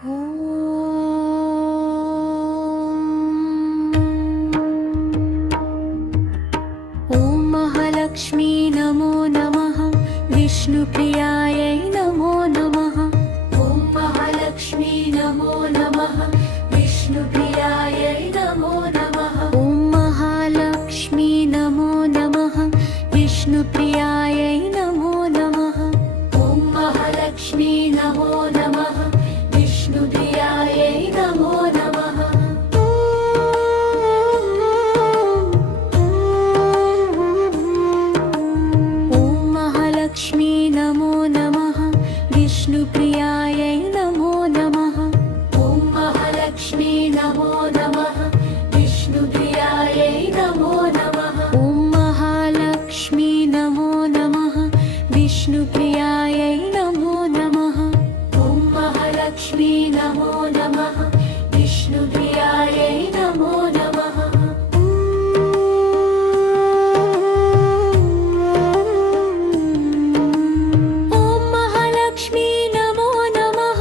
ॐ महालक्ष्मी नमो नमः। विष्णुप्रियायै नमो नमः। ॐ महालक्ष्मी नमो नमः। विष्णुप्रियायै नमो नमः। ॐ महालक्ष्मी नमो नमः। विष्णुप्रियायै नमो नमः। ॐ महालक्ष्मी नमो नमः। विष्णुप्रियायै नमो नमः। लक्ष्मी नमो नमः। विष्णुप्रियायै नमो नमः। ॐ महालक्ष्मी नमो नमः। विष्णुप्रियायै नमो नमः। ॐ महालक्ष्मी नमो नमः। विष्णुप्रियायै नमो नमः। ॐ महालक्ष्मी नमो नमः। विष्णुप्रियायै नमो नमः। विष्णुप्रियायै नमो नमः। ॐ महालक्ष्मी नमो नमः।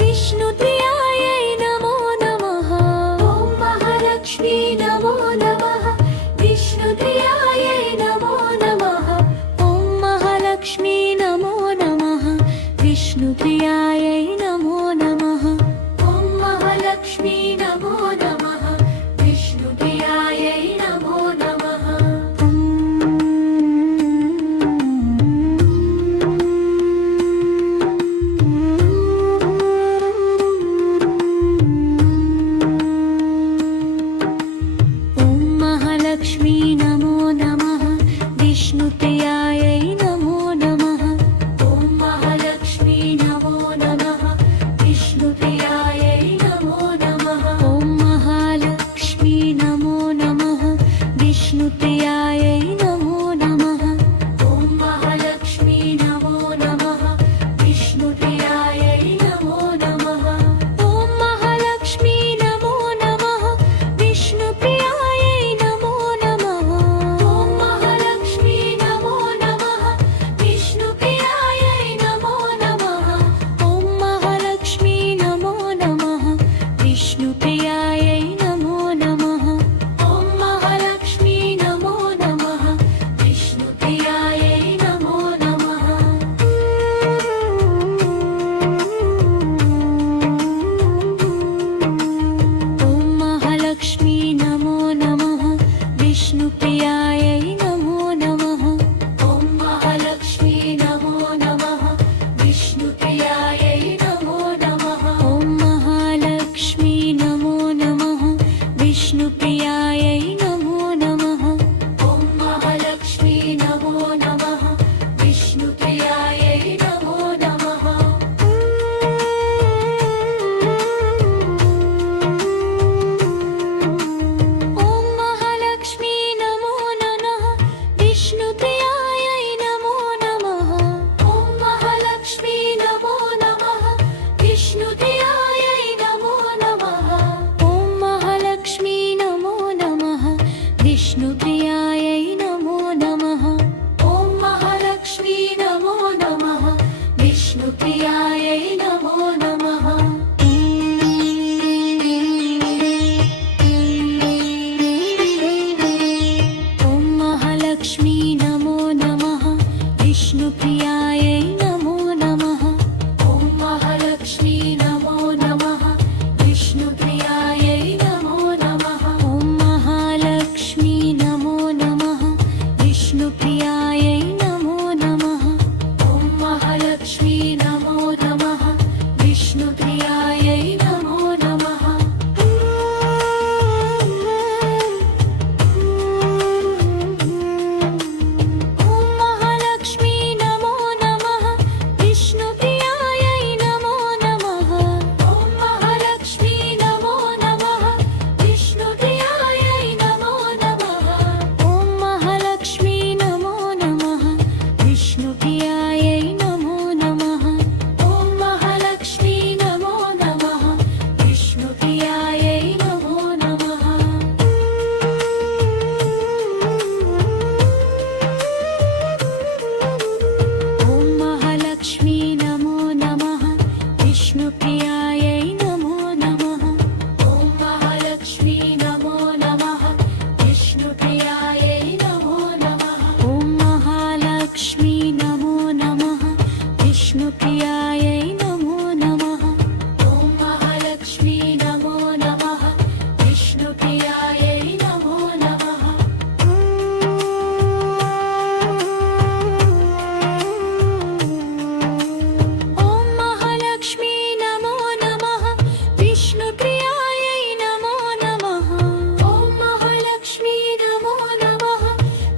विष्णुप्रियायै नमो नमः। ॐ महालक्ष्मी नमो नमः। विष्णुप्रियायै नमो नमः। ॐ महालक्ष्मी नमो नमः। विष्णुप्रियायै नमो नमः। ॐ महालक्ष्मी नमो नमः। विष्णुप्रियायै नमो नमः। ॐ महालक्ष्मी नमो नमः। विष्णुप्रियायै नमो नमः। ॐ महालक्ष्मी नमो नमः। विष्णुप्रियायै नमो नमः। ॐ महालक्ष्मी नमो नमः। विष्णुप्रियायै नमो नमः। ॐ महालक्ष्मी नमो नमः। विष्णुप्रियायै नमो नमः। ॐ महालक्ष्मी नमो नमः। विष्णुप्रियायै नमो नमः। ॐ महालक्ष्मी नमो नमः। विष्णुप्रियायै नमो नमः। ॐ महालक्ष्मी नमो नमः। विष्णुप्रियायै नमो नमः। ॐ महालक्ष्मी नमो नमः। विष्णुप्रियायै नमो नमः। ॐ महालक्ष्मी नमो नमः। विष्णुप्रियायै नमो नमः। ॐ महालक्ष्मी नमो नमः। विष्णुप्रियायै नमो नमः। ॐ महालक्ष्मी नमो नमः। विष्णुप्रियायै नमो नमः। ॐ महालक्ष्मी नमो नमः। विष्णुप्रियायै नमो नमः। ॐ महालक्ष्मी नमो नमः। विष्णुप्रियायै नमो नमः। ॐ महालक्ष्मी नमो नमः। विष्णुप्रियायै नमो नमः। ॐ महालक्ष्मी नमो नमः। विष्णुप्रियायै नमो नमः। ॐ महालक्ष्मी नमो नमः। विष्णुप्रियायै नमो नमः। ॐ महालक्ष्मी नमो नमः। विष्णुप्रियायै नमो नमः। ॐ महालक्ष्मी नमो नमः। विष्णुप्रियायै नमो नमः। ॐ महालक्ष्मी नमो नमः। विष्णुप्रियायै नमो नमः। ॐ महालक्ष्मी नमो नमः। विष्णुप्रियायै नमो नमः। ॐ महालक्ष्मी नमो नमः। नमो नमः ॐ महालक्ष्मी नमो नमः विष्णुप्रियायै नमो नमः ॐ महालक्ष्मी नमो नमः विष्णुप्रियायै नमो नमः ॐ महालक्ष्मी नमो नमः विष्णुप्रियायै नमो नमः ॐ महालक्ष्मी नमो नमः विष्णुप्रियायै नमो नमः ॐ महालक्ष्मी नमो नमः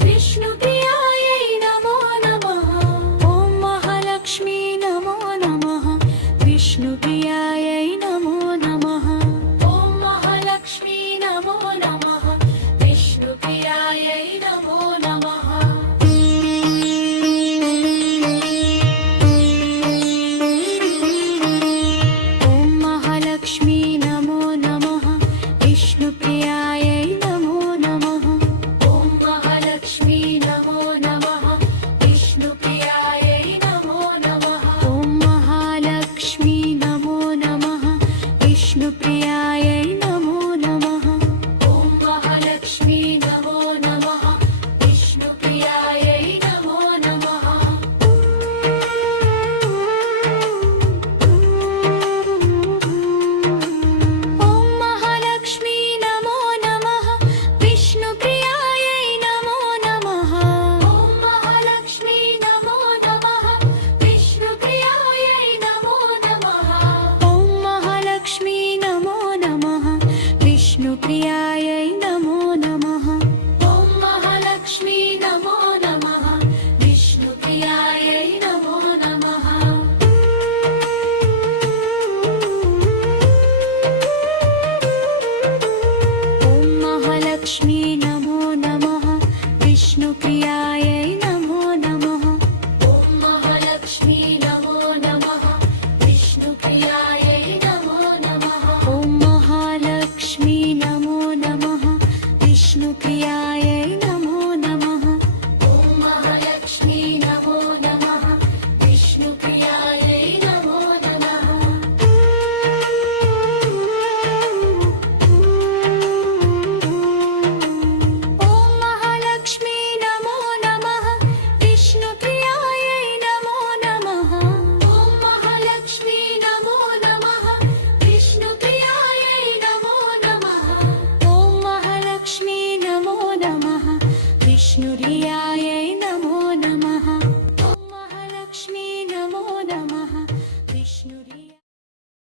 विष्णुप्रियायै नमो नमः ॐ महालक्ष्मी नमो नमः विष्णुप्रियायै नमो